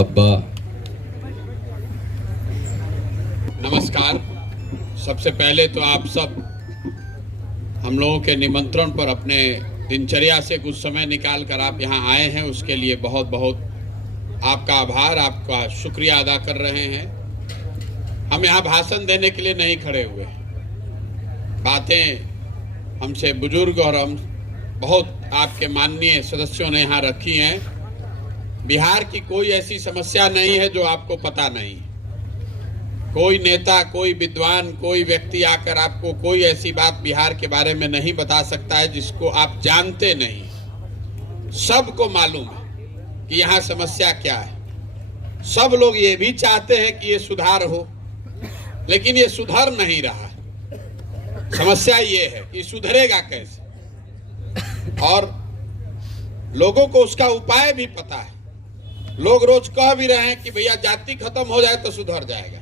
अब्बा। नमस्कार। सबसे पहले तो आप सब हम लोगों के निमंत्रण पर अपने दिनचर्या से कुछ समय निकाल कर आप यहाँ आए हैं, उसके लिए बहुत बहुत आपका आभार, आपका शुक्रिया अदा कर रहे हैं। हम यहाँ भाषण देने के लिए नहीं खड़े हुए, बातें हमसे बुजुर्ग और हम बहुत आपके माननीय सदस्यों ने यहाँ रखी हैं। बिहार की कोई ऐसी समस्या नहीं है जो आपको पता नहीं। कोई नेता, कोई विद्वान, कोई व्यक्ति आकर आपको कोई ऐसी बात बिहार के बारे में नहीं बता सकता है जिसको आप जानते नहीं। सबको मालूम है कि यहाँ समस्या क्या है। सब लोग ये भी चाहते हैं कि ये सुधार हो, लेकिन ये सुधर नहीं रहा। समस्या ये है कि सुधरेगा कैसे, और लोगों को उसका उपाय भी पता है। लोग रोज कह भी रहे हैं कि भैया जाति खत्म हो जाए तो सुधर जाएगा,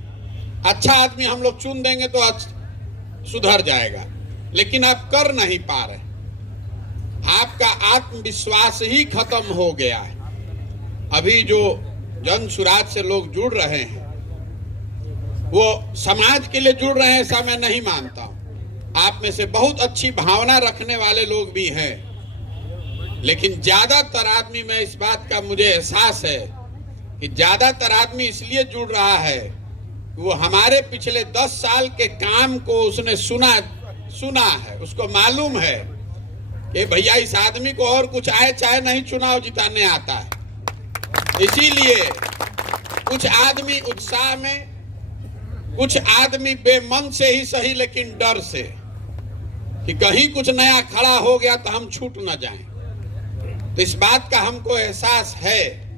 अच्छा आदमी हम लोग चुन देंगे तो सुधर जाएगा, लेकिन आप कर नहीं पा रहे। आपका आत्मविश्वास ही खत्म हो गया है। अभी जो जन सुराज से लोग जुड़ रहे हैं वो समाज के लिए जुड़ रहे हैं, ऐसा मैं नहीं मानता हूं। आप में से बहुत अच्छी भावना रखने वाले लोग भी हैं, लेकिन ज्यादातर आदमी में इस बात का मुझे एहसास है कि ज्यादातर आदमी इसलिए जुड़ रहा है कि वो हमारे पिछले 10 साल के काम को उसने सुना है। उसको मालूम है कि भैया इस आदमी को और कुछ आए चाहे नहीं चुनाव जिताने आता है। इसीलिए कुछ आदमी उत्साह में, कुछ आदमी बेमन से ही सही लेकिन डर से कि कहीं कुछ नया खड़ा हो गया तो हम छूट न जाएं। तो इस बात का हमको एहसास है।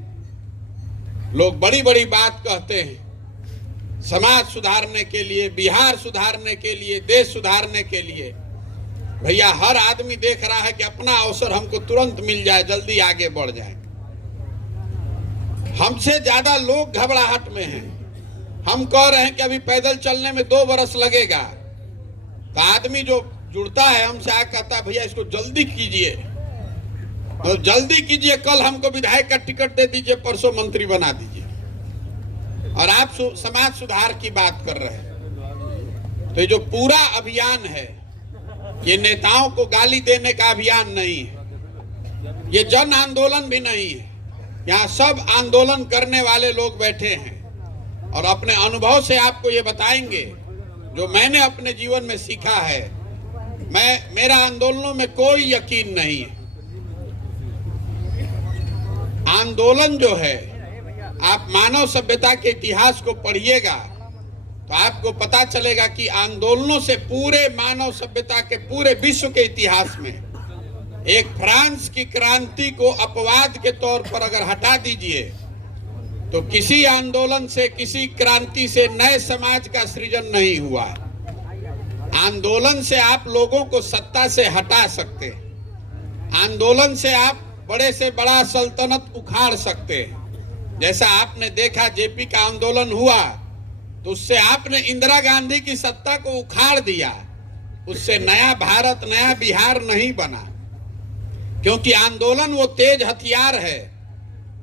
लोग बड़ी बड़ी बात कहते हैं समाज सुधारने के लिए, बिहार सुधारने के लिए, देश सुधारने के लिए। भैया हर आदमी देख रहा है कि अपना अवसर हमको तुरंत मिल जाए, जल्दी आगे बढ़ जाए। हमसे ज्यादा लोग घबराहट में हैं। हम कह रहे हैं कि अभी पैदल चलने में 2 बरस लगेगा, तो आदमी जो जुड़ता है हमसे आकर कहता है भैया इसको जल्दी कीजिए, तो जल्दी कीजिए, कल हमको विधायक का टिकट दे दीजिए, परसों मंत्री बना दीजिए, और आप समाज सुधार की बात कर रहे हैं। तो ये जो पूरा अभियान है ये नेताओं को गाली देने का अभियान नहीं है, ये जन आंदोलन भी नहीं है। यहाँ सब आंदोलन करने वाले लोग बैठे हैं और अपने अनुभव से आपको ये बताएंगे जो मैंने अपने जीवन में सीखा है। मेरा आंदोलनों में कोई यकीन नहीं है। आंदोलन जो है, आप मानव सभ्यता के इतिहास को पढ़िएगा तो आपको पता चलेगा कि आंदोलनों से पूरे मानव सभ्यता के पूरे विश्व के इतिहास में एक फ्रांस की क्रांति को अपवाद के तौर पर अगर हटा दीजिए तो किसी आंदोलन से, किसी क्रांति से नए समाज का सृजन नहीं हुआ। आंदोलन से आप लोगों को सत्ता से हटा सकते हैं। आंदोलन से आप बड़े से बड़ा सल्तनत उखाड़ सकते हैं। जैसा आपने देखा जेपी का आंदोलन हुआ तो उससे आपने इंदिरा गांधी की सत्ता को उखाड़ दिया, उससे नया भारत, नया बिहार नहीं बना। क्योंकि आंदोलन वो तेज हथियार है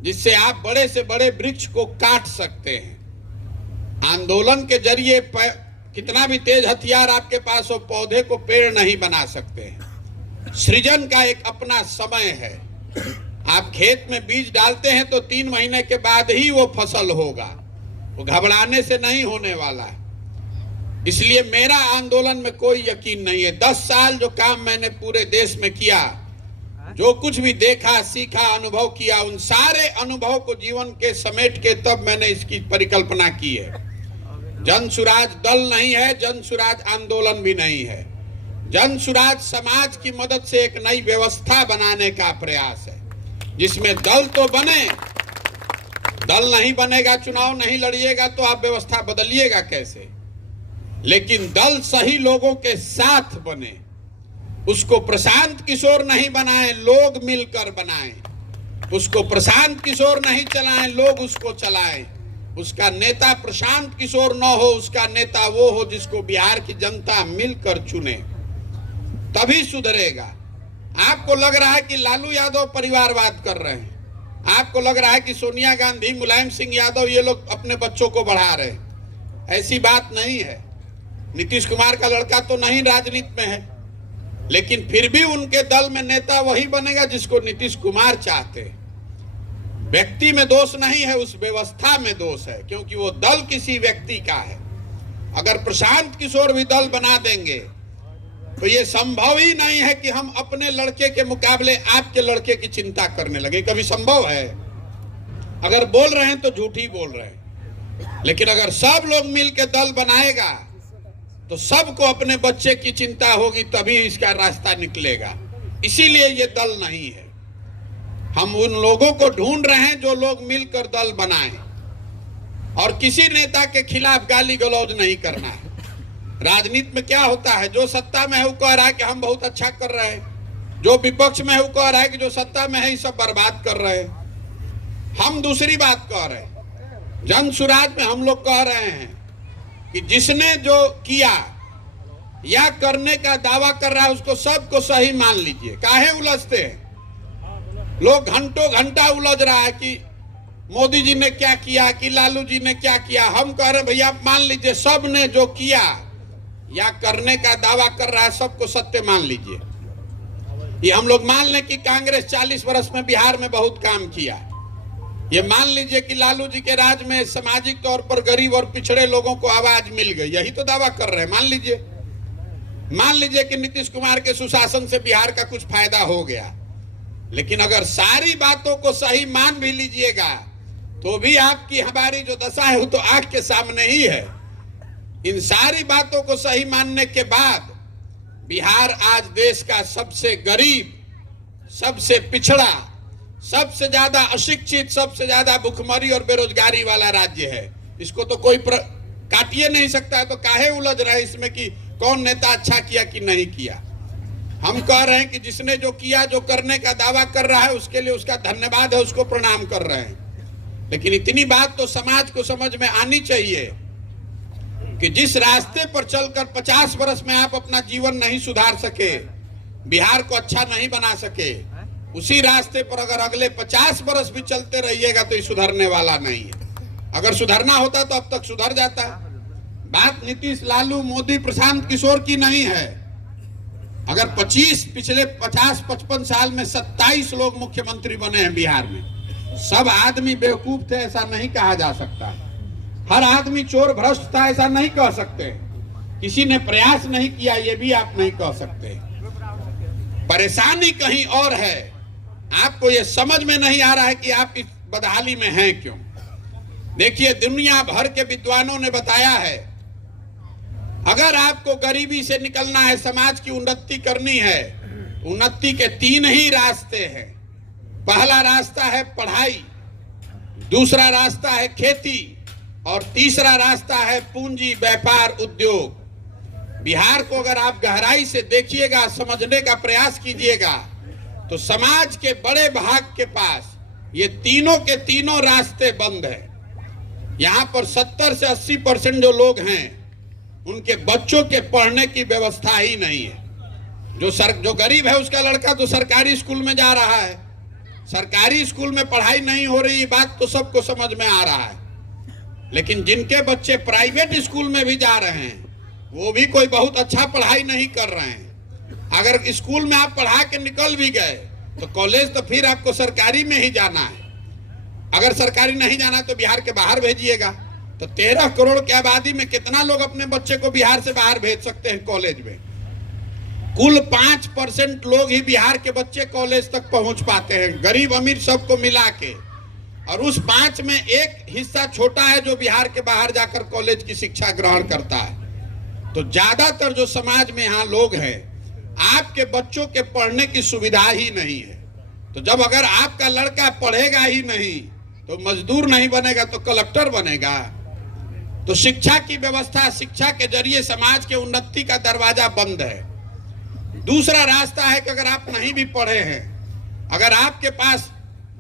जिससे आप बड़े से बड़े वृक्ष को काट सकते हैं। आंदोलन के जरिए कितना भी तेज हथियार आपके पास हो, पौधे को पेड़ नहीं बना सकते हैं। सृजन का एक अपना समय है। आप खेत में बीज डालते हैं तो 3 महीने के बाद ही वो फसल होगा, वो घबराने से नहीं होने वाला है। इसलिए मेरा आंदोलन में कोई यकीन नहीं है। 10 साल जो काम मैंने पूरे देश में किया, जो कुछ भी देखा, सीखा, अनुभव किया, उन सारे अनुभव को जीवन के समेट के तब मैंने इसकी परिकल्पना की है। जन सुराज दल नहीं है, जन सुराज आंदोलन भी नहीं है। जन सुराज समाज की मदद से एक नई व्यवस्था बनाने का प्रयास है जिसमें दल तो बने। दल नहीं बनेगा, चुनाव नहीं लड़िएगा तो आप व्यवस्था बदलिएगा कैसे? लेकिन दल सही लोगों के साथ बने। उसको प्रशांत किशोर नहीं बनाएं, लोग मिलकर बनाएं। उसको प्रशांत किशोर नहीं चलाएं, लोग उसको चलाएं। उसका नेता प्रशांत किशोर न हो, उसका नेता वो हो जिसको बिहार की जनता मिलकर चुने, तभी सुधरेगा। आपको लग रहा है कि लालू यादव परिवारवाद कर रहे हैं, आपको लग रहा है कि सोनिया गांधी, मुलायम सिंह यादव ये लोग अपने बच्चों को बढ़ा रहे हैं। ऐसी बात नहीं है। नीतीश कुमार का लड़का तो नहीं राजनीति में है, लेकिन फिर भी उनके दल में नेता वही बनेगा जिसको नीतीश कुमार चाहते हैं। व्यक्ति में दोष नहीं है, उस व्यवस्था में दोष है, क्योंकि वो दल किसी व्यक्ति का है। अगर प्रशांत किशोर भी दल बना देंगे तो ये संभव ही नहीं है कि हम अपने लड़के के मुकाबले आपके लड़के की चिंता करने लगे। कभी संभव है? अगर बोल रहे हैं तो झूठ ही बोल रहे हैं। लेकिन अगर सब लोग मिलकर दल बनाएगा तो सबको अपने बच्चे की चिंता होगी, तभी इसका रास्ता निकलेगा। इसीलिए ये दल नहीं है। हम उन लोगों को ढूंढ रहे हैं जो लोग मिलकर दल बनाएं, और किसी नेता के खिलाफ गाली गलौज नहीं करना है। राजनीति में क्या होता है, जो सत्ता में है वो कह रहा है कि हम बहुत अच्छा कर रहे हैं, जो विपक्ष में है वो कह रहा है कि जो सत्ता में है ये सब बर्बाद कर रहे हैं। हम दूसरी बात कह रहे हैं, जन सुराज में हम लोग कह रहे हैं कि जिसने जो किया या करने का दावा कर रहा है उसको सबको सही मान लीजिए। काहे उलझते हैं लोग? घंटों घंटा उलझ रहा है कि मोदी जी ने क्या किया, कि लालू जी ने क्या किया। हम कह रहे हैं भैया मान लीजिए, सब ने जो किया या करने का दावा कर रहा है सबको सत्य मान लीजिए। ये हम लोग मान लें कि कांग्रेस 40 वर्ष में बिहार में बहुत काम किया। ये मान लीजिए कि लालू जी के राज में सामाजिक तौर पर गरीब और पिछड़े लोगों को आवाज मिल गई, यही तो दावा कर रहे हैं। मान लीजिए कि नीतीश कुमार के सुशासन से बिहार का कुछ फायदा हो गया। लेकिन अगर सारी बातों को सही मान भी लीजिएगा तो भी आपकी हमारी जो दशा है वो तो आंख के सामने ही है। इन सारी बातों को सही मानने के बाद बिहार आज देश का सबसे गरीब, सबसे पिछड़ा, सबसे ज्यादा अशिक्षित, सबसे ज्यादा भुखमरी और बेरोजगारी वाला राज्य है। इसको तो कोई काटिए नहीं सकता है। तो काहे उलझ रहे इसमें कि कौन नेता अच्छा किया कि नहीं किया? हम कह रहे हैं कि जिसने जो किया, जो करने का दावा कर रहा है, उसके लिए उसका धन्यवाद है, उसको प्रणाम कर रहे हैं। लेकिन इतनी बात तो समाज को समझ में आनी चाहिए कि जिस रास्ते पर चलकर 50 वर्ष में आप अपना जीवन नहीं सुधार सके, बिहार को अच्छा नहीं बना सके, उसी रास्ते पर अगर अगले 50 वर्ष भी चलते रहिएगा तो ये सुधरने वाला नहीं है। अगर सुधरना होता तो अब तक सुधर जाता। बात नीतीश, लालू, मोदी, प्रशांत किशोर की नहीं है। अगर पिछले 50-55 साल में 27 लोग मुख्यमंत्री बने हैं बिहार में, सब आदमी बेवकूफ थे ऐसा नहीं कहा जा सकता। हर आदमी चोर भ्रष्ट था ऐसा नहीं कह सकते। किसी ने प्रयास नहीं किया ये भी आप नहीं कह सकते। परेशानी कहीं और है। आपको ये समझ में नहीं आ रहा है कि आप इस बदहाली में हैं क्यों। देखिए, दुनिया भर के विद्वानों ने बताया है, अगर आपको गरीबी से निकलना है, समाज की उन्नति करनी है, उन्नति के 3 ही रास्ते हैं। पहला रास्ता है पढ़ाई, दूसरा रास्ता है खेती, और तीसरा रास्ता है पूंजी, व्यापार, उद्योग। बिहार को अगर आप गहराई से देखिएगा, समझने का प्रयास कीजिएगा, तो समाज के बड़े भाग के पास ये तीनों के तीनों रास्ते बंद हैं। यहाँ पर 70 से 80% जो लोग हैं उनके बच्चों के पढ़ने की व्यवस्था ही नहीं है। जो गरीब है उसका लड़का तो सरकारी स्कूल में जा रहा है, सरकारी स्कूल में पढ़ाई नहीं हो रही, बात तो सबको समझ में आ रहा है। लेकिन जिनके बच्चे प्राइवेट स्कूल में भी जा रहे हैं वो भी कोई बहुत अच्छा पढ़ाई नहीं कर रहे हैं। अगर स्कूल में आप पढ़ा के निकल भी गए तो कॉलेज तो फिर आपको सरकारी में ही जाना है। अगर सरकारी नहीं जाना तो बिहार के बाहर भेजिएगा। तो 13 करोड़ की आबादी में कितना लोग अपने बच्चे को बिहार से बाहर भेज सकते हैं कॉलेज में? कुल 5% लोग ही बिहार के बच्चे कॉलेज तक पहुंच पाते हैं, गरीब अमीर सबको मिला के। और उस 5 में एक हिस्सा छोटा है जो बिहार के बाहर जाकर कॉलेज की शिक्षा ग्रहण करता है। तो ज्यादातर जो समाज में यहाँ लोग हैं, आपके बच्चों के पढ़ने की सुविधा ही नहीं है। तो जब अगर आपका लड़का पढ़ेगा ही नहीं तो मजदूर नहीं बनेगा तो कलेक्टर बनेगा। तो शिक्षा की व्यवस्था, शिक्षा के जरिए समाज के उन्नति का दरवाजा बंद है। दूसरा रास्ता है कि अगर आप नहीं भी पढ़े हैं, अगर आपके पास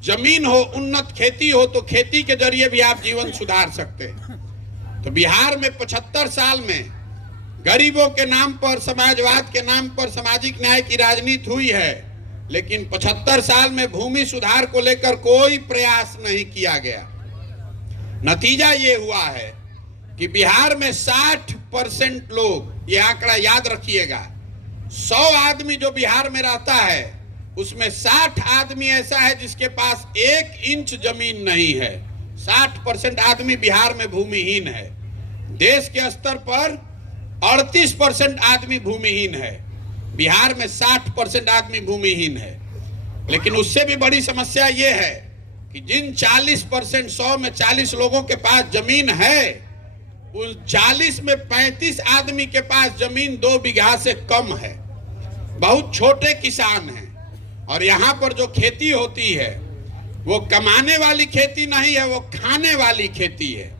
जमीन हो, उन्नत खेती हो, तो खेती के जरिए भी आप जीवन सुधार सकते हैं। तो बिहार में 75 साल में गरीबों के नाम पर, समाजवाद के नाम पर सामाजिक न्याय की राजनीति हुई है। लेकिन 75 साल में भूमि सुधार को लेकर कोई प्रयास नहीं किया गया। नतीजा ये हुआ है कि बिहार में 60% लोग, ये आंकड़ा याद रखिएगा, 100 आदमी जो बिहार में रहता है उसमें 60 आदमी ऐसा है जिसके पास 1 इंच जमीन नहीं है। 60% आदमी बिहार में भूमिहीन है। देश के स्तर पर 38% आदमी भूमिहीन है, बिहार में 60% आदमी भूमिहीन है। लेकिन उससे भी बड़ी समस्या ये है कि जिन 40%, 100 में 40 लोगों के पास जमीन है, उस 40 में 35 आदमी के पास जमीन 2 बीघा से कम है। बहुत छोटे किसान हैं। और यहाँ पर जो खेती होती है वो कमाने वाली खेती नहीं है, वो खाने वाली खेती है।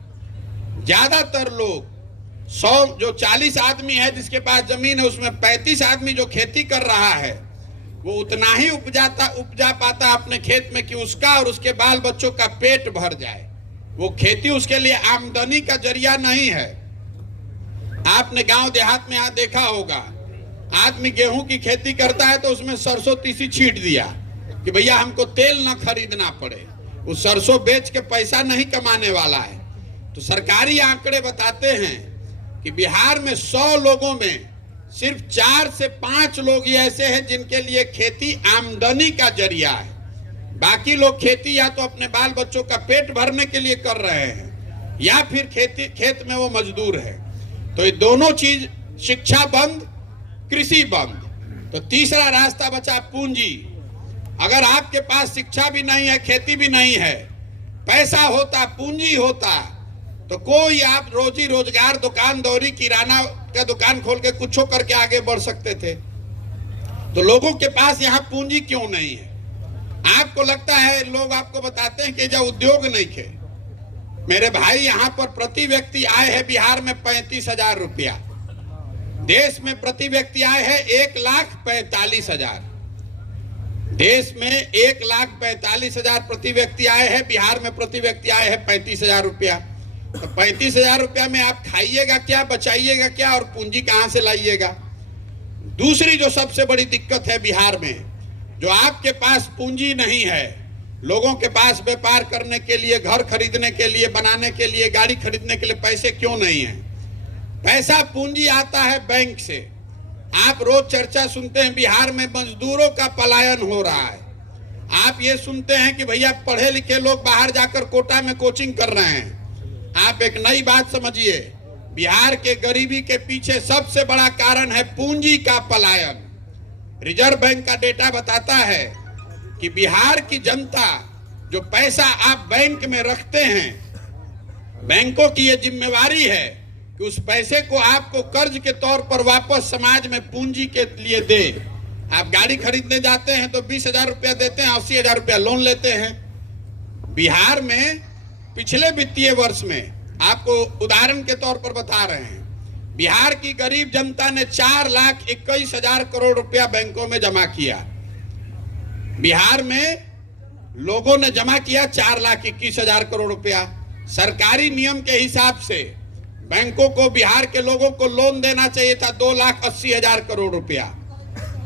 ज्यादातर लोग 40 आदमी है जिसके पास जमीन है, उसमें 35 आदमी जो खेती कर रहा है वो उतना ही उपजा पाता अपने खेत में कि उसका और उसके बाल बच्चों का पेट भर जाए। वो खेती उसके लिए आमदनी का जरिया नहीं है। आपने गांव देहात में यहाँ देखा होगा, आदमी गेहूं की खेती करता है तो उसमें सरसों तीसी छींट दिया कि भैया हमको तेल ना खरीदना पड़े। वो सरसों बेच के पैसा नहीं कमाने वाला है। तो सरकारी आंकड़े बताते हैं कि बिहार में 100 लोगों में सिर्फ 4 से 5 लोग ही ऐसे हैं जिनके लिए खेती आमदनी का जरिया है। बाकी लोग खेती या तो अपने बाल बच्चों का पेट भरने के लिए कर रहे हैं या फिर खेत में वो मजदूर है। तो ये दोनों चीज, शिक्षा बंद, कृषि बंद। तो तीसरा रास्ता बचा पूंजी। अगर आपके पास शिक्षा भी नहीं है, खेती भी नहीं है, पैसा होता, पूंजी होता, तो कोई आप रोजी रोजगार, दुकान दौरी, किराना का दुकान खोल के कुछ करके आगे बढ़ सकते थे। तो लोगों के पास यहाँ पूंजी क्यों नहीं है? आपको लगता है, लोग आपको बताते हैं कि जब उद्योग नहीं थे। मेरे भाई, यहाँ पर प्रति व्यक्ति आय है बिहार में 35,000 रुपया। देश में प्रति व्यक्ति आय है 1,45,000। देश में 1,45,000 प्रति व्यक्ति आय है, बिहार में प्रति व्यक्ति आय है 35,000 रुपया। तो 35,000 रुपया में आप खाइएगा क्या, बचाइएगा क्या और पूंजी कहां से लाइएगा? दूसरी जो सबसे बड़ी दिक्कत है बिहार में, जो आपके पास पूंजी नहीं है, लोगों के पास व्यापार करने के लिए, घर खरीदने के लिए, बनाने के लिए, गाड़ी खरीदने के लिए पैसे क्यों नहीं है? पैसा, पूंजी आता है बैंक से। आप रोज चर्चा सुनते हैं बिहार में मजदूरों का पलायन हो रहा है। आप ये सुनते हैं कि भैया पढ़े लिखे लोग बाहर जाकर कोटा में कोचिंग कर रहे हैं। आप एक नई बात समझिए, बिहार के गरीबी के पीछे सबसे बड़ा कारण है पूंजी का पलायन। रिजर्व बैंक का डेटा बताता है कि बिहार की जनता, जो पैसा आप बैंक में रखते हैं, बैंकों की यह जिम्मेवारी है कि उस पैसे को आपको कर्ज के तौर पर वापस समाज में पूंजी के लिए दे। आप गाड़ी खरीदने जाते हैं तो 20,000 रुपया देते हैं, 80,000 रुपया लोन लेते हैं। बिहार में पिछले वित्तीय वर्ष में, आपको उदाहरण के तौर पर बता रहे हैं, बिहार की गरीब जनता ने 4,21,000 करोड़ रुपया बैंकों में जमा किया। बिहार में लोगों ने जमा किया 4,21,000 करोड़ रुपया। सरकारी नियम के हिसाब से बैंकों को बिहार के लोगों को लोन देना चाहिए था 2,80,000 करोड़ रुपया।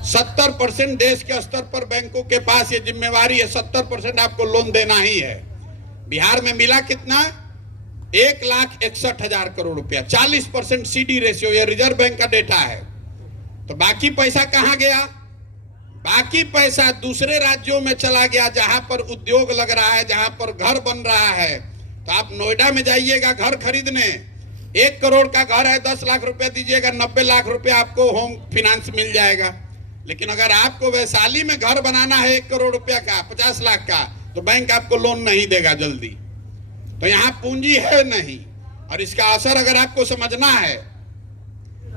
70% देश के स्तर पर बैंकों के पास ये जिम्मेवारी है, 70% आपको लोन देना ही है। बिहार में मिला कितना? 1,61,000 करोड़ रुपया, 40% सीडी रेशियो। ये रिजर्व बैंक का डेटा है। तो बाकी पैसा कहां गया? बाकी पैसा दूसरे राज्यों में चला गया, जहां पर उद्योग लग रहा है, जहां पर घर बन रहा है। तो आप नोएडा में जाइएगा घर खरीदने, 1 करोड़ का घर है, 10 लाख रुपया दीजिएगा, 90 लाख रुपया आपको होम फाइनेंस मिल जाएगा। लेकिन अगर आपको वैशाली में घर बनाना है 1 करोड़ रुपया का, 50 लाख का, तो बैंक आपको लोन नहीं देगा जल्दी। तो यहाँ पूंजी है नहीं। और इसका असर अगर आपको समझना है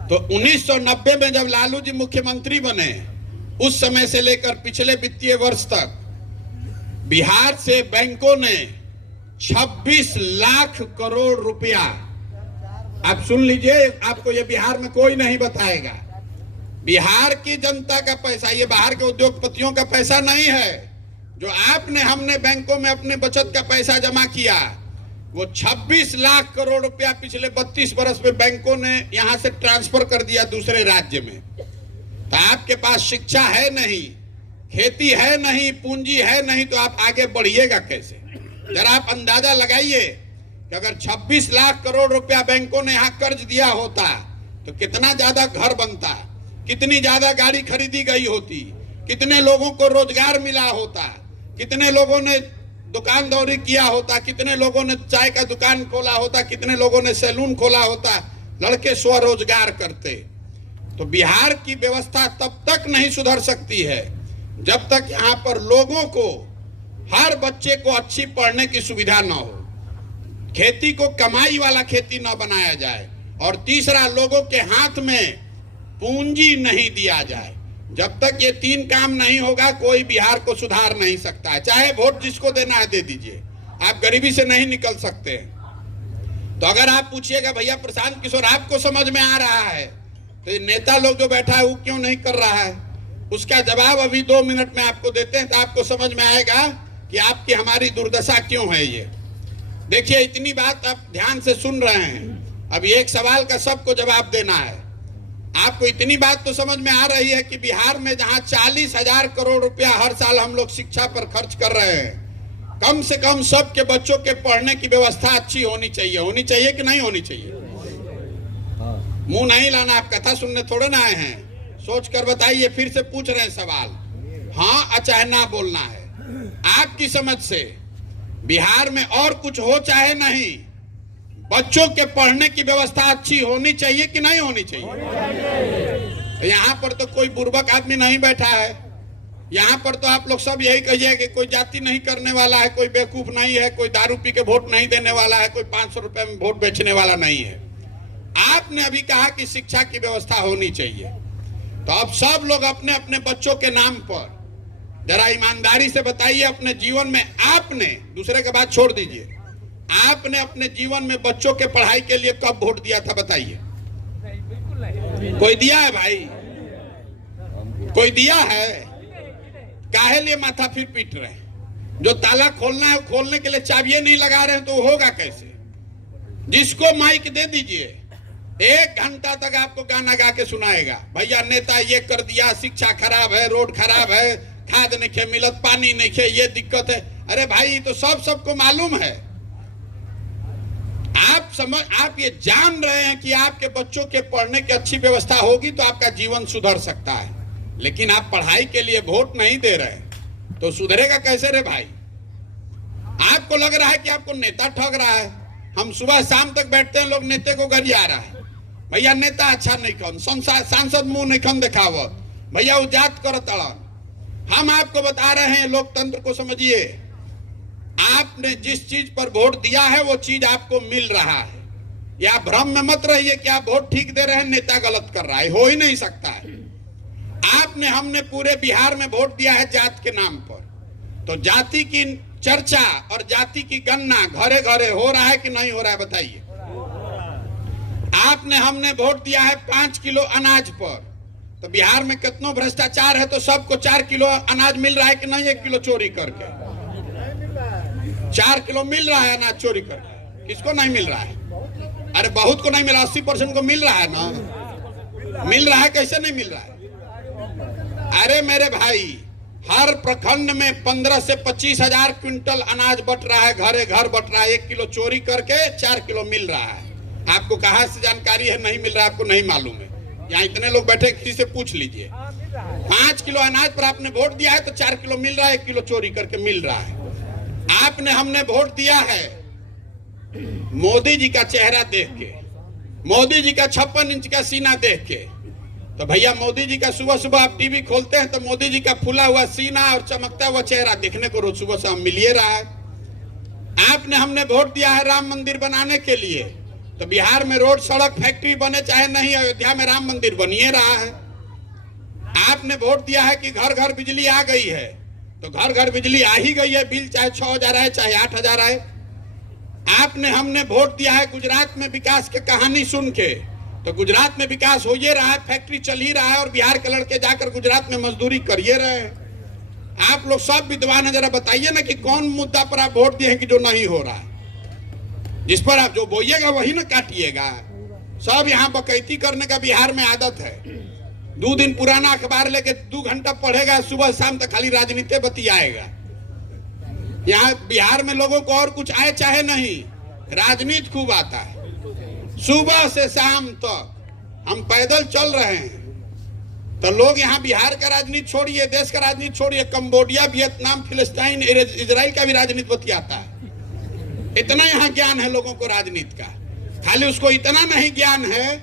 तो 1990 में जब लालू जी मुख्यमंत्री बने, उस समय से लेकर पिछले वित्तीय वर्ष तक बिहार से बैंकों ने 26 लाख करोड़ रुपया, आप सुन लीजिए, आपको ये बिहार में कोई नहीं बताएगा, बिहार की जनता का पैसा, ये बाहर के उद्योगपतियों का पैसा नहीं है, जो आपने हमने बैंकों में अपने बचत का पैसा जमा किया, वो 26 लाख करोड़ रुपया पिछले 32 बरस में बैंकों ने यहां से ट्रांसफर कर दिया दूसरे राज्य में। तो आपके पास शिक्षा है नहीं, खेती है नहीं, पूंजी है नहीं, तो आप आगे बढ़िएगा कैसे? जरा आप अंदाजा लगाइए कि अगर 26 लाख करोड़ रुपया बैंकों ने यहाँ कर्ज दिया होता तो कितना ज्यादा घर बनता, कितनी ज्यादा गाड़ी खरीदी गई होती, कितने लोगों को रोजगार मिला होता, कितने लोगों ने दुकान दौरी किया होता, कितने लोगों ने चाय का दुकान खोला होता, कितने लोगों ने सैलून खोला होता, लड़के स्वरोजगार करते। तो बिहार की व्यवस्था तब तक नहीं सुधर सकती है जब तक यहाँ पर लोगों को, हर बच्चे को अच्छी पढ़ने की सुविधा न हो, खेती को कमाई वाला खेती न बनाया जाए, और तीसरा लोगों के हाथ में पूंजी नहीं दिया जाए। जब तक ये 3 काम नहीं होगा कोई बिहार को सुधार नहीं सकता है। चाहे वोट जिसको देना है दे दीजिए, आप गरीबी से नहीं निकल सकते हैं। तो अगर आप पूछिएगा भैया प्रशांत किशोर आपको समझ में आ रहा है तो ये नेता लोग जो बैठा है वो क्यों नहीं कर रहा है, उसका जवाब अभी 2 मिनट में आपको देते हैं, तो आपको समझ में आएगा कि आपकी हमारी दुर्दशा क्यों है। ये देखिए, इतनी बात आप ध्यान से सुन रहे हैं, अब एक सवाल का सबको जवाब देना है। आपको इतनी बात तो समझ में आ रही है कि बिहार में जहां 40,000 करोड़ रुपया हर साल हम लोग शिक्षा पर खर्च कर रहे हैं, कम से कम सबके बच्चों के पढ़ने की व्यवस्था अच्छी होनी चाहिए। होनी चाहिए कि नहीं होनी चाहिए? मुंह नहीं लाना, आप कथा सुनने थोड़े ना आए हैं, सोच कर बताइए। फिर से पूछ रहे हैं सवाल, हाँ चाहे ना बोलना है। आपकी समझ से बिहार में और कुछ हो चाहे नहीं, बच्चों के पढ़ने की व्यवस्था अच्छी होनी चाहिए कि नहीं होनी चाहिए? यहाँ पर तो कोई बुर्बक आदमी नहीं बैठा है, यहाँ पर तो आप लोग सब यही कहिए कि कोई जाति नहीं करने वाला है, कोई बेवकूफ नहीं है, कोई दारू पी के वोट नहीं देने वाला है, कोई 500 रुपए में वोट बेचने वाला नहीं है। आपने अभी कहा कि शिक्षा की व्यवस्था होनी चाहिए, तो अब सब लोग अपने अपने बच्चों के नाम पर जरा ईमानदारी से बताइए, अपने जीवन में आपने, दूसरे के बात छोड़ दीजिए, आपने अपने जीवन में बच्चों के पढ़ाई के लिए कब वोट दिया था? बताइए। कोई दिया है भाई? कोई दिया है? काहे लिए माथा फिर पीट रहे हैं? जो ताला खोलना है खोलने के लिए चाबियां नहीं लगा रहे हैं तो होगा कैसे? जिसको माइक दे दीजिए, 1 घंटा तक आपको गाना गा के सुनाएगा, भैया नेता ये कर दिया, शिक्षा खराब है, रोड खराब है, खाद नहीं खे मिलत, पानी नहीं खे, ये दिक्कत है। अरे भाई तो सबको मालूम है। आप ये जान रहे हैं कि आपके बच्चों के पढ़ने की अच्छी व्यवस्था होगी तो आपका जीवन सुधर सकता है, लेकिन आप पढ़ाई के लिए वोट नहीं दे रहे तो सुधरेगा कैसे रे भाई? आपको लग रहा है कि आपको नेता ठग रहा है। हम सुबह शाम तक बैठते हैं, लोग नेता को गरिया रहा है, भैया नेता अच्छा नहीं कौन, सांसद मुंह नहीं कौन दिखावत, भैया वो जात कर तड़न। हम आपको बता रहे हैं, लोकतंत्र को समझिए। आपने जिस चीज पर वोट दिया है वो चीज आपको मिल रहा है, या भ्रम में मत रहिए कि आप वोट ठीक दे रहे हैं, नेता गलत कर रहा है, हो ही नहीं सकता है। हमने पूरे बिहार में वोट दिया है जात के नाम पर, तो जाति की चर्चा और जाति की गणना घरे घरे हो रहा है कि नहीं हो रहा है? बताइए। हमने वोट दिया है 5 किलो अनाज पर, तो बिहार में कितना भ्रष्टाचार है, तो सबको 4 किलो अनाज मिल रहा है कि नहीं? 1 किलो चोरी करके 4 किलो मिल रहा है अनाज चोरी करके। किसको नहीं मिल रहा है? अरे बहुत को नहीं मिला, 80% को मिल रहा है ना। मिल रहा है, कैसे नहीं मिल रहा है? अरे मेरे भाई, हर प्रखंड में 15 से 25 हजार क्विंटल अनाज बट रहा है, घरे घर बट रहा है। 1 किलो चोरी करके 4 किलो मिल रहा है। आपको कहां से जानकारी है नहीं मिल रहा है? आपको नहीं मालूम है? यहाँ इतने लोग बैठे, किसी से पूछ लीजिए। 5 किलो अनाज पर आपने वोट दिया है तो 4 किलो मिल रहा है, 1 किलो चोरी करके मिल रहा है। हमने वोट दिया है मोदी जी का चेहरा देख के, मोदी जी का 56 इंच का सीना देख के। तो भैया मोदी जी का सुबह सुबह आप टीवी खोलते हैं तो मोदी जी का फूला हुआ सीना और चमकता हुआ चेहरा देखने को रोज सुबह शाम मिल रहा है। हमने वोट दिया है राम मंदिर बनाने के लिए, तो बिहार में रोड सड़क फैक्ट्री बने चाहे नहीं, अयोध्या में राम मंदिर बनिए रहा है। आपने वोट दिया है कि घर घर बिजली आ गई है, तो घर घर बिजली आ ही गई है, बिल चाहे 6,000 आए चाहे 8,000 आए। हमने वोट दिया है गुजरात में विकास की कहानी सुन के, तो गुजरात में विकास हो ही रहा है, फैक्ट्री चल ही रहा है, और बिहार के लड़के जाकर गुजरात में मजदूरी करिए रहे हैं। आप लोग सब विद्वान है, जरा बताइए ना कि कौन मुद्दा पर आप वोट दिए हैं कि जो नहीं हो रहा है? जिस पर आप जो बोइएगा वही ना काटिएगा। सब यहाँ बकैती करने का बिहार में आदत है। 2 दिन पुराना अखबार लेके 2 घंटा पढ़ेगा, सुबह शाम तक खाली राजनीति बतियाएगा। यहाँ बिहार में लोगों को और कुछ आए चाहे नहीं, राजनीति खूब आता है। सुबह से शाम तक हम पैदल चल रहे हैं तो लोग यहाँ बिहार का राजनीति छोड़िए, देश का राजनीति छोड़िए, कंबोडिया, वियतनाम, फिलिस्तीन, इजराइल का भी राजनीति बतियाता है। इतना यहाँ ज्ञान है लोगों को राजनीति का। खाली उसको इतना नहीं ज्ञान है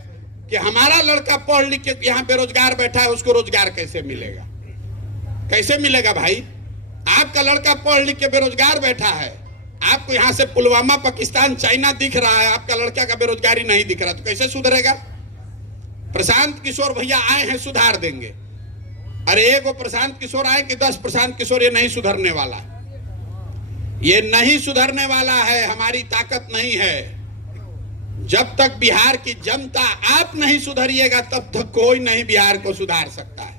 कि हमारा लड़का पढ़ लिख के यहाँ बेरोजगार बैठा है, उसको रोजगार कैसे मिलेगा। कैसे मिलेगा भाई? आपका लड़का पढ़ लिख के बेरोजगार बैठा है, आपको यहाँ से पुलवामा, पाकिस्तान, चाइना दिख रहा है, आपका लड़का का बेरोजगारी नहीं दिख रहा, तो कैसे सुधरेगा? प्रशांत किशोर भैया आए हैं, सुधार देंगे। अरे एक वो प्रशांत किशोर आए कि 10 प्रशांत किशोर, ये नहीं सुधरने वाला, ये नहीं सुधरने वाला है। हमारी ताकत नहीं है। जब तक बिहार की जनता आप नहीं सुधरिएगा तब तक कोई नहीं बिहार को सुधार सकता है।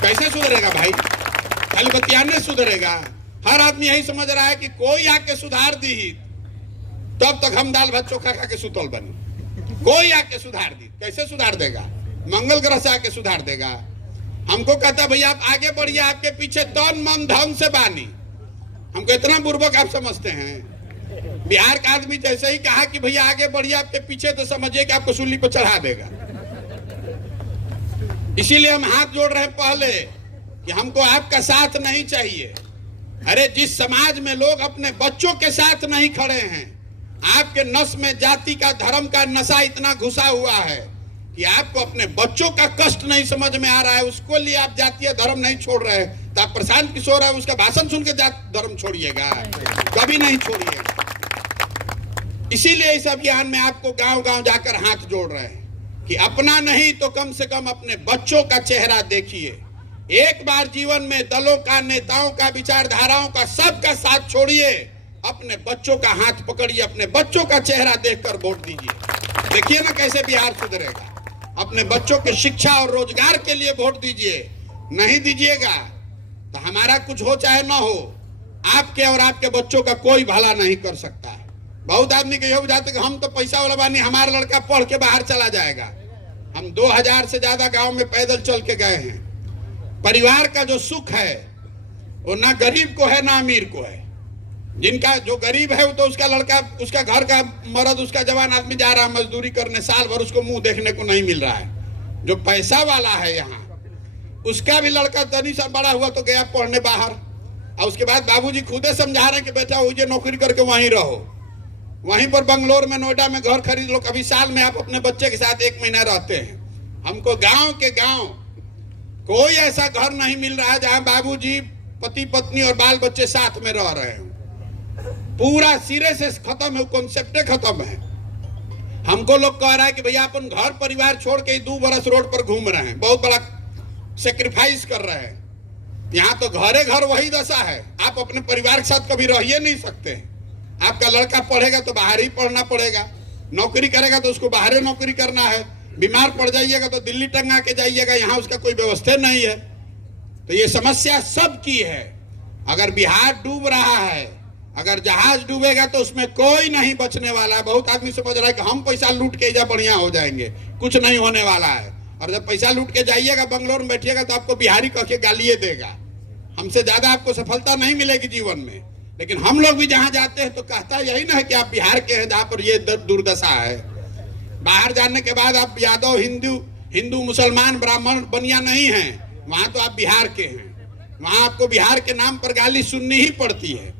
कैसे सुधरेगा भाई? खाली बतियाने सुधरेगा? हर आदमी यही समझ रहा है कि कोई आके सुधार दी तब तक हम दाल भात चोखा खा के सुतल बनी। कोई आके सुधार दी, कैसे सुधार देगा? मंगल ग्रह से आके सुधार देगा? हमको कहता भैया आप आगे बढ़िए, आपके पीछे तन मन धन से बानी। हमको इतना बुर्बक आप समझते हैं? बिहार का आदमी जैसे ही कहा कि भैया आगे बढ़िए आपके पीछे, तो समझिए कि आपको सूली पर चढ़ा देगा। इसीलिए हम हाथ जोड़ रहे हैं पहले कि हमको आपका साथ नहीं चाहिए। अरे जिस समाज में लोग अपने बच्चों के साथ नहीं खड़े हैं, आपके नस में जाति का, धर्म का नशा इतना घुसा हुआ है कि आपको अपने बच्चों का कष्ट नहीं समझ में आ रहा है, उसको लिए आप जातीय धर्म नहीं छोड़ रहे हैं, तो आप प्रशांत किशोर है उसका भाषण सुन के जाति धर्म छोड़िएगा? कभी नहीं छोड़िएगा। इसीलिए इस अभियान में आपको गांव गांव जाकर हाथ जोड़ रहे हैं कि अपना नहीं तो कम से कम अपने बच्चों का चेहरा देखिए। एक बार जीवन में दलों का, नेताओं का, विचारधाराओं का, सबका साथ छोड़िए, अपने बच्चों का हाथ पकड़िए, अपने बच्चों का चेहरा देखकर वोट दीजिए। देखिए ना कैसे बिहार सुधरेगा। अपने बच्चों के शिक्षा और रोजगार के लिए वोट दीजिए। नहीं दीजिएगा तो हमारा कुछ हो चाहे ना हो, आपके और आपके बच्चों का कोई भला नहीं कर सकता है। बहुत आदमी के हो जाते कि हम तो पैसा वाला बानी, हमारा लड़का पढ़ के बाहर चला जाएगा। हम 2000 से ज्यादा गांव में पैदल चल के गए हैं। परिवार का जो सुख है वो ना गरीब को है ना अमीर को है। जिनका जो गरीब है वो तो उसका लड़का, उसका घर का मर्द, उसका जवान आदमी जा रहा है मजदूरी करने, साल भर उसको मुंह देखने को नहीं मिल रहा है। जो पैसा वाला है यहाँ, उसका भी लड़का तनी सा बड़ा हुआ तो गया पढ़ने बाहर, और उसके बाद बाबूजी खुदे समझा रहे हैं कि बेटा वो ये नौकरी करके वहीं रहो, वहीं पर बंगलोर में, नोएडा में घर खरीद लो, कभी साल में आप अपने बच्चे के साथ 1 महीना रहते हैं। हमको गाँव के गाँव कोई ऐसा घर नहीं मिल रहा है जहाँ बाबूजी, पति पत्नी और बाल बच्चे साथ में रह रहे हैं। पूरा सिरे से खत्म है, कॉन्सेप्ट खत्म है। हमको लोग कह रहा है कि भैया अपन घर परिवार छोड़ के 2 बरस रोड पर घूम रहे हैं, बहुत बड़ा सेक्रीफाइस कर रहे हैं। यहाँ तो घरे घर वही दशा है, आप अपने परिवार के साथ कभी रह ही नहीं सकते। आपका लड़का पढ़ेगा तो बाहर ही पढ़ना पड़ेगा, नौकरी करेगा तो उसको बाहर नौकरी करना है, बीमार पड़ जाइएगा तो दिल्ली टंगा के जाइएगा, यहाँ उसका कोई व्यवस्था नहीं है। तो ये समस्या सबकी है। अगर बिहार डूब रहा है, अगर जहाज डूबेगा तो उसमें कोई नहीं बचने वाला है। बहुत आदमी समझ रहा है कि हम पैसा लूट के जा बढ़िया हो जाएंगे, कुछ नहीं होने वाला है। और जब पैसा लूट के जाइएगा, बंगलोर में बैठिएगा तो आपको बिहारी कह के गालिए देगा। हमसे ज्यादा आपको सफलता नहीं मिलेगी जीवन में। लेकिन हम लोग भी जहां जाते हैं तो कहता यही ना है कि आप बिहार के हैं, जहां पर ये दुर्दशा है। बाहर जाने के बाद आप यादव, हिंदू, मुसलमान, ब्राह्मण, बनिया नहीं हैं, वहां तो आप बिहार के हैं। वहां आपको बिहार के नाम पर गाली सुननी ही पड़ती है।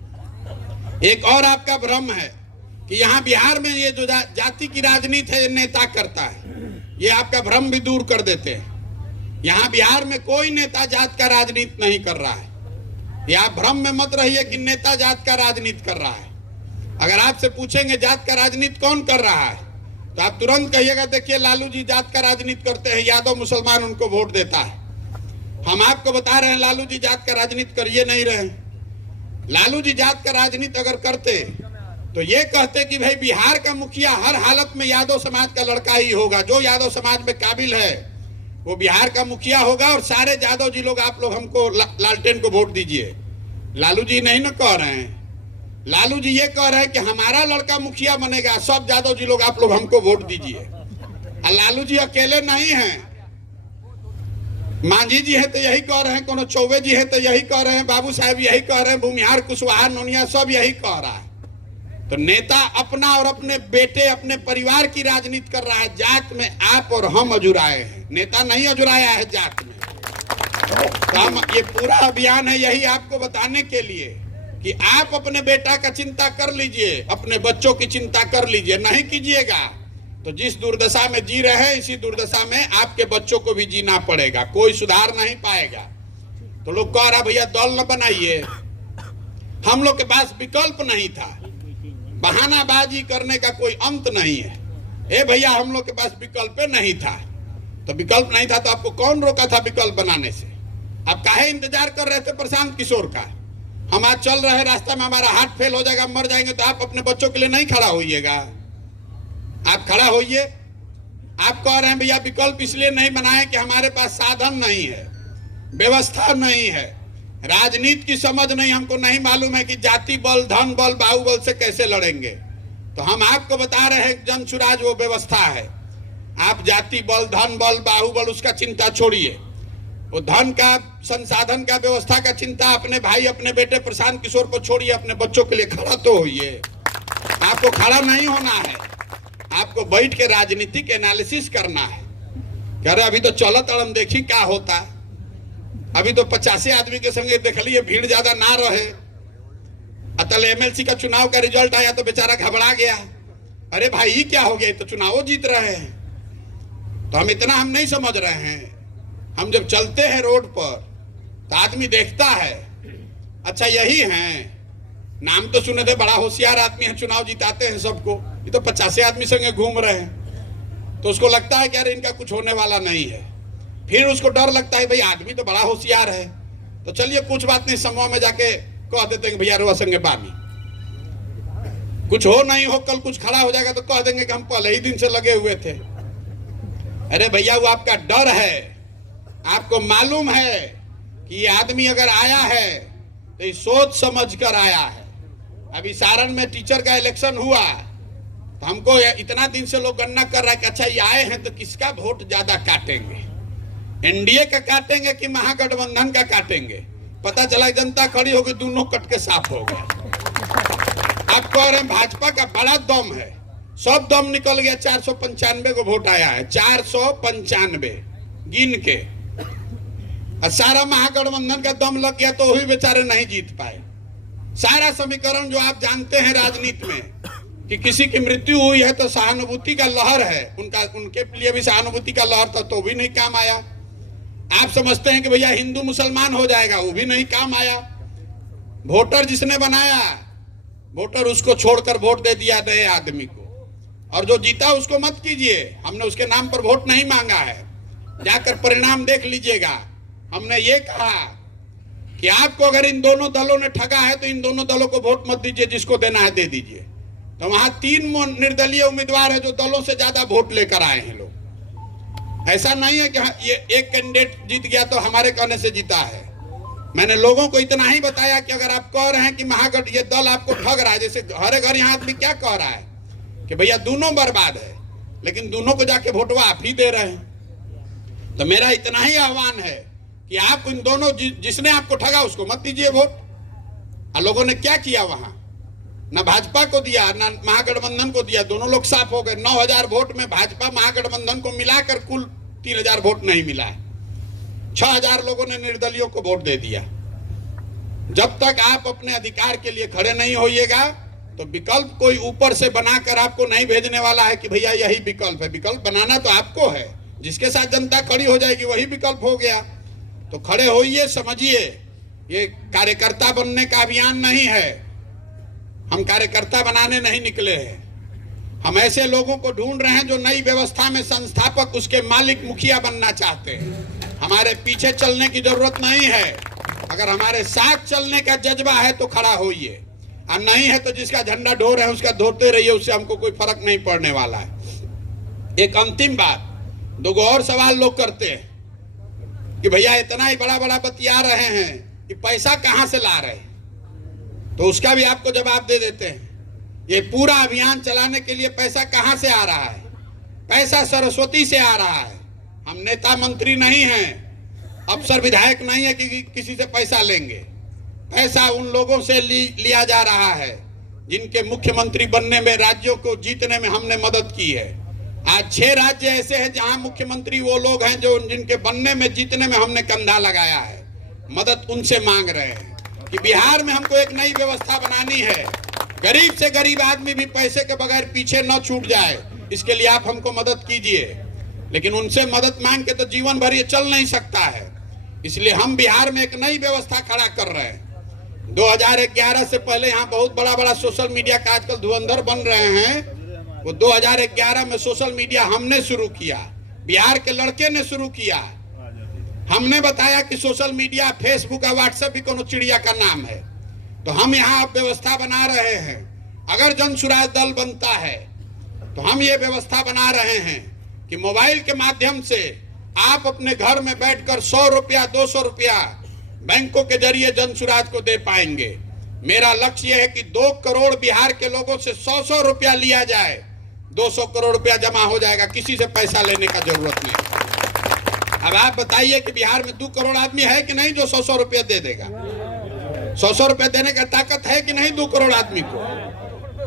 एक और आपका भ्रम है कि यहाँ बिहार में ये जो जाति की राजनीति है, ये नेता करता है। ये आपका भ्रम भी दूर कर देते हैं। यहाँ बिहार में कोई नेता जात का राजनीति नहीं कर रहा है। ये आप भ्रम में मत रहिए कि नेता जात का राजनीति कर रहा है। अगर आपसे पूछेंगे जात का राजनीति कौन कर रहा है, तो आप तुरंत कहिएगा देखिए लालू जी जात का राजनीति करते हैं, यादव मुसलमान उनको वोट देता है। हम आपको बता रहे हैं लालू जी जात का राजनीति करिए नहीं रहे। लालू जी जात का राजनीति अगर करते तो ये कहते कि भाई बिहार का मुखिया हर हालत में यादव समाज का लड़का ही होगा, जो यादव समाज में काबिल है वो बिहार का मुखिया होगा, और सारे यादव जी लोग आप लोग हमको लालटेन को वोट दीजिए। लालू जी नहीं ना कह रहे हैं, लालू जी ये कह रहे हैं कि हमारा लड़का मुखिया बनेगा, सब यादव जी लोग आप लोग हमको वोट दीजिए। और लालू जी अकेले नहीं हैं, मांझी जी है तो यही कह रहे हैं, कोनो चौबे जी है तो यही कह रहे हैं, बाबू साहब यही कह रहे हैं, भूमिहार कुशवाहा नोनिया सब यही कह रहा है। तो नेता अपना और अपने बेटे अपने परिवार की राजनीति कर रहा है। जात में आप और हम अजुराए हैं, नेता नहीं अजुराया है जात में। तो हम ये पूरा अभियान है यही आपको बताने के लिए कि आप अपने बेटा का चिंता कर लीजिए, अपने बच्चों की चिंता कर लीजिए। नहीं कीजिएगा तो जिस दुर्दशा में जी रहे हैं इसी दुर्दशा में आपके बच्चों को भी जीना पड़ेगा, कोई सुधार नहीं पाएगा। तो लोग कह रहा भैया दल न बनाइए, हम लोग के पास विकल्प नहीं था, बहानाबाजी करने का कोई अंत नहीं है। ए भैया हम लोग के पास विकल्प नहीं था, तो विकल्प नहीं था तो आपको कौन रोका था विकल्प बनाने से? आप काहे इंतजार कर रहे थे प्रशांत किशोर का? हम आज चल रहे रास्ता में हमारा हार्ट फेल हो जाएगा, मर जाएंगे, तो आप अपने बच्चों के लिए नहीं खड़ा होइएगा? आप खड़ा होइए। आप कह रहे हैं भैया विकल्प इसलिए नहीं बनाए कि हमारे पास साधन नहीं है, व्यवस्था नहीं है, राजनीति की समझ नहीं, हमको नहीं मालूम है कि जाति बल, धन बल, बाहुबल से कैसे लड़ेंगे। तो हम आपको बता रहे हैं जन सुराज वो व्यवस्था है। आप जाति बल, धन बल, बाहुबल उसका चिंता छोड़िए, वो धन का, संसाधन का, व्यवस्था का चिंता अपने भाई अपने बेटे प्रशांत किशोर को छोड़िए, अपने बच्चों के लिए खड़ा तो होइए। आपको खड़ा नहीं होना है, आपको बैठ के राजनीतिक एनालिसिस करना है। कह रहे अभी तो चलत अड़म देखी क्या होता, अभी तो 50 आदमी के संगे देख लिए, भीड़ ज्यादा ना रहे। अतल एमएलसी का चुनाव का रिजल्ट आया तो बेचारा घबरा गया, अरे भाई ये क्या हो गया, तो चुनाव जीत रहे हैं। तो हम इतना हम नहीं समझ रहे हैं। हम जब चलते हैं रोड पर तो आदमी देखता है, अच्छा यही हैं, नाम तो सुने थे, बड़ा होशियार आदमी है, चुनाव जिताते हैं सबको, ये तो 50 आदमी संगे घूम रहे हैं। तो उसको लगता है कि यार इनका कुछ होने वाला नहीं है। फिर उसको डर लगता है भाई आदमी तो बड़ा होशियार है, तो चलिए कुछ बात नहीं, समूह में जाके कह देते हैं कि भैया रुआ संगे बानी, कुछ हो नहीं हो, कल कुछ खड़ा हो जाएगा तो कह देंगे कि हम पहले ही दिन से लगे हुए थे। अरे भैया वो आपका डर है। आपको मालूम है कि ये आदमी अगर आया है तो ये सोच समझ कर आया है। अभी सारण में टीचर का इलेक्शन हुआ तो हमको इतना दिन से लोग गणना कर रहा है कि अच्छा ये आए हैं तो किसका वोट ज्यादा काटेंगे, एनडीए का काटेंगे कि महागठबंधन का काटेंगे। पता चला जनता खड़ी होगी, दोनों कट के साफ हो गए। आप कह रहे हैं भाजपा का बड़ा दम है, सब दम निकल गया। 495 को वोट आया है, 495 गिन के, और सारा महागठबंधन का दम लग गया तो वही बेचारे नहीं जीत पाए। सारा समीकरण जो आप जानते हैं राजनीति में कि किसी की मृत्यु हुई है तो सहानुभूति का लहर है, उनके लिए भी सहानुभूति का लहर था तो भी नहीं काम आया। आप समझते हैं कि भैया हिंदू मुसलमान हो जाएगा, वो भी नहीं काम आया। वोटर जिसने बनाया, वोटर उसको छोड़कर वोट दे दिया नए आदमी को, और जो जीता उसको मत कीजिए। हमने उसके नाम पर वोट नहीं मांगा है, जाकर परिणाम देख लीजिएगा। हमने ये कहा कि आपको अगर इन दोनों दलों ने ठगा है तो इन दोनों दलों को वोट मत दीजिए, जिसको देना है दे दीजिए। तो वहां 3 निर्दलीय उम्मीदवार है जो दलों से ज्यादा वोट लेकर आए हैं लोग। ऐसा नहीं है कि ये एक कैंडिडेट जीत गया तो हमारे कहने से जीता है। मैंने लोगों को इतना ही बताया कि अगर आप कह रहे हैं कि महागठ ये दल आपको ठग रहा है, जैसे हर घर यहाँ आदमी क्या कह रहा है कि भैया दोनों बर्बाद है, लेकिन दोनों को जाके वोटवा आप ही दे रहे हैं। तो मेरा इतना ही आह्वान है कि आप इन दोनों जिसने आपको ठगा उसको मत दीजिए वोट। और लोगों ने क्या किया वहां, ना भाजपा को दिया ना महागठबंधन को दिया, दोनों लोग साफ हो गए। 9000 वोट में भाजपा महागठबंधन को मिलाकर कुल 3000 वोट नहीं मिला है। 6000 लोगों ने निर्दलियों को वोट दे दिया। जब तक आप अपने अधिकार के लिए खड़े नहीं होइएगा तो विकल्प कोई ऊपर से बनाकर आपको नहीं भेजने वाला है कि भैया यही विकल्प है। विकल्प बनाना तो आपको है, जिसके साथ जनता खड़ी हो जाएगी वही विकल्प हो गया। तो खड़े होइए, समझिए ये कार्यकर्ता बनने का अभियान नहीं है, हम कार्यकर्ता बनाने नहीं निकले हैं। हम ऐसे लोगों को ढूंढ रहे हैं जो नई व्यवस्था में संस्थापक, उसके मालिक, मुखिया बनना चाहते हैं। हमारे पीछे चलने की जरूरत नहीं है, अगर हमारे साथ चलने का जज्बा है तो खड़ा होइए, और नहीं है तो जिसका झंडा ढो रहे हैं उसका धोते रहिए, उससे हमको कोई फर्क नहीं पड़ने वाला है। एक अंतिम बात, 2 और सवाल लोग करते हैं कि भैया इतना ही बड़ा बड़ा बतिया रहे हैं कि पैसा कहां से ला रहे हैं, तो उसका भी आपको जवाब दे देते हैं। ये पूरा अभियान चलाने के लिए पैसा कहां से आ रहा है? पैसा सरस्वती से आ रहा है। हम नेता मंत्री नहीं हैं, अफसर विधायक नहीं है कि किसी से पैसा लेंगे। पैसा उन लोगों से लिया जा रहा है जिनके मुख्यमंत्री बनने में, राज्यों को जीतने में हमने मदद की है। आज 6 राज्य ऐसे हैं जहां मुख्यमंत्री वो लोग हैं जो जिनके बनने में, जीतने में हमने कंधा लगाया है। मदद उनसे मांग रहे हैं कि बिहार में हमको एक नई व्यवस्था बनानी है, गरीब से गरीब आदमी भी पैसे के बगैर पीछे न छूट जाए, इसके लिए आप हमको मदद कीजिए। लेकिन उनसे मदद मांग के तो जीवन भर ये चल नहीं सकता है। इसलिए हम बिहार में एक नई व्यवस्था खड़ा कर रहे हैं। 2011 से पहले यहाँ बहुत बड़ा बड़ा सोशल मीडिया का आजकल धुरंधर बन रहे हैं। वो 2011 में सोशल मीडिया हमने शुरू किया, बिहार के लड़के ने शुरू किया। हमने बताया कि सोशल मीडिया, फेसबुक और व्हाट्सएप भी कोनो चिड़िया का नाम है। तो हम यहाँ व्यवस्था बना रहे हैं। अगर जन सुराज दल बनता है तो हम ये व्यवस्था बना रहे हैं कि मोबाइल के माध्यम से आप अपने घर में बैठकर 100 रुपया, 200 रुपया बैंकों के जरिए जन सुराज को दे पाएंगे। मेरा लक्ष्य यह है कि 2 करोड़ बिहार के लोगों से 100-100 रुपया लिया जाए, 200 करोड़ रुपया जमा हो जाएगा, किसी से पैसा लेने का जरूरत नहीं। अब आप बताइए कि बिहार में 2 करोड़ आदमी है कि नहीं जो 100-100 रुपया दे देगा? 100-100 रुपया देने का ताकत है कि नहीं 2 करोड़ आदमी को?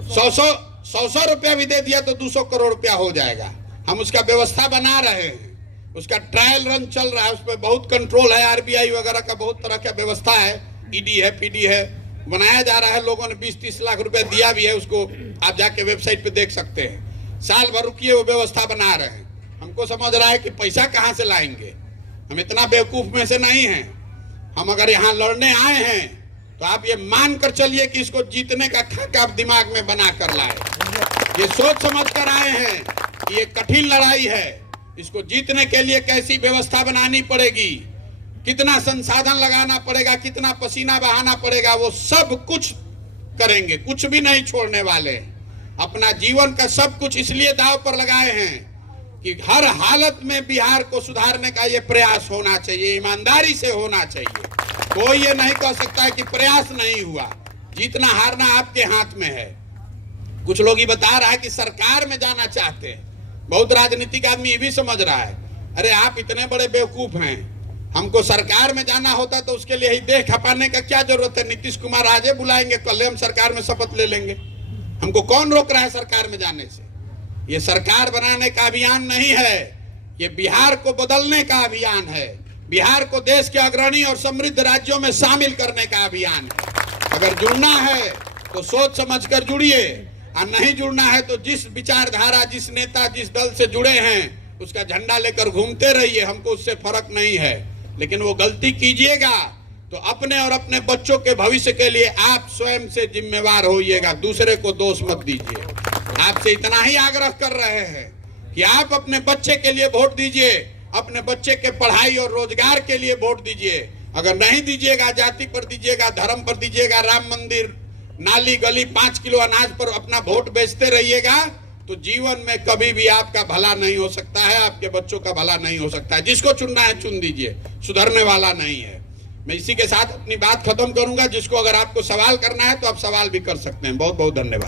100-100 रुपया भी दे दिया तो 200 करोड़ रुपया हो जाएगा। हम उसका व्यवस्था बना रहे हैं, उसका ट्रायल रन चल रहा है, उस पर बहुत कंट्रोल है। आरबीआई वगैरह का बहुत तरह का व्यवस्था है, ईडी है, पीडी है, बनाया जा रहा है। लोगों ने 20-30 लाख रुपया दिया भी है, उसको आप जाके वेबसाइट पे देख सकते हैं। साल भर रुकिए, वो व्यवस्था बना रहे हैं। हमको समझ रहा है कि पैसा कहाँ से लाएंगे, हम इतना बेवकूफ में से नहीं हैं। हम अगर यहाँ लड़ने आए हैं तो आप ये मान कर चलिए कि इसको जीतने का खाका आप दिमाग में बना कर लाए। ये सोच समझ कर आए हैं कि ये कठिन लड़ाई है, इसको जीतने के लिए कैसी व्यवस्था बनानी पड़ेगी, कितना संसाधन लगाना पड़ेगा, कितना पसीना बहाना पड़ेगा, वो सब कुछ करेंगे, कुछ भी नहीं छोड़ने वाले। अपना जीवन का सब कुछ इसलिए दांव पर लगाए हैं कि हर हालत में बिहार को सुधारने का ये प्रयास होना चाहिए, ईमानदारी से होना चाहिए। कोई ये नहीं कह सकता है कि प्रयास नहीं हुआ। जीतना हारना आपके हाथ में है। कुछ लोग ये बता रहा है कि सरकार में जाना चाहते हैं। बहुत राजनीतिक आदमी ये भी समझ रहा है, अरे आप इतने बड़े बेवकूफ हैं, हमको सरकार में जाना होता तो उसके लिए ही देह खपाने का क्या जरूरत है? नीतीश कुमार आजे बुलाएंगे, कल हम सरकार में शपथ ले लेंगे। हमको कौन रोक रहा है सरकार में जाने से? ये सरकार बनाने का अभियान नहीं है, ये बिहार को बदलने का अभियान है, बिहार को देश के अग्रणी और समृद्ध राज्यों में शामिल करने का अभियान है। अगर जुड़ना है तो सोच समझ कर जुड़िए, और नहीं जुड़ना है तो जिस विचारधारा, जिस नेता, जिस दल से जुड़े हैं उसका झंडा लेकर घूमते रहिए, हमको उससे फर्क नहीं है। लेकिन वो गलती कीजिएगा तो अपने और अपने बच्चों के भविष्य के लिए आप स्वयं से जिम्मेवार होइएगा, दूसरे को दोष मत दीजिए। आपसे इतना ही आग्रह कर रहे हैं कि आप अपने बच्चे के लिए वोट दीजिए, अपने बच्चे के पढ़ाई और रोजगार के लिए वोट दीजिए। अगर नहीं दीजिएगा, जाति पर दीजिएगा, धर्म पर दीजिएगा, राम मंदिर, नाली गली, 5 किलो अनाज पर अपना वोट बेचते रहिएगा तो जीवन में कभी भी आपका भला नहीं हो सकता है, आपके बच्चों का भला नहीं हो सकता है। जिसको चुनना है चुन दीजिए, सुधरने वाला नहीं है। मैं इसी के साथ अपनी बात खत्म करूंगा। जिसको अगर आपको सवाल करना है तो आप सवाल भी कर सकते हैं। बहुत बहुत धन्यवाद।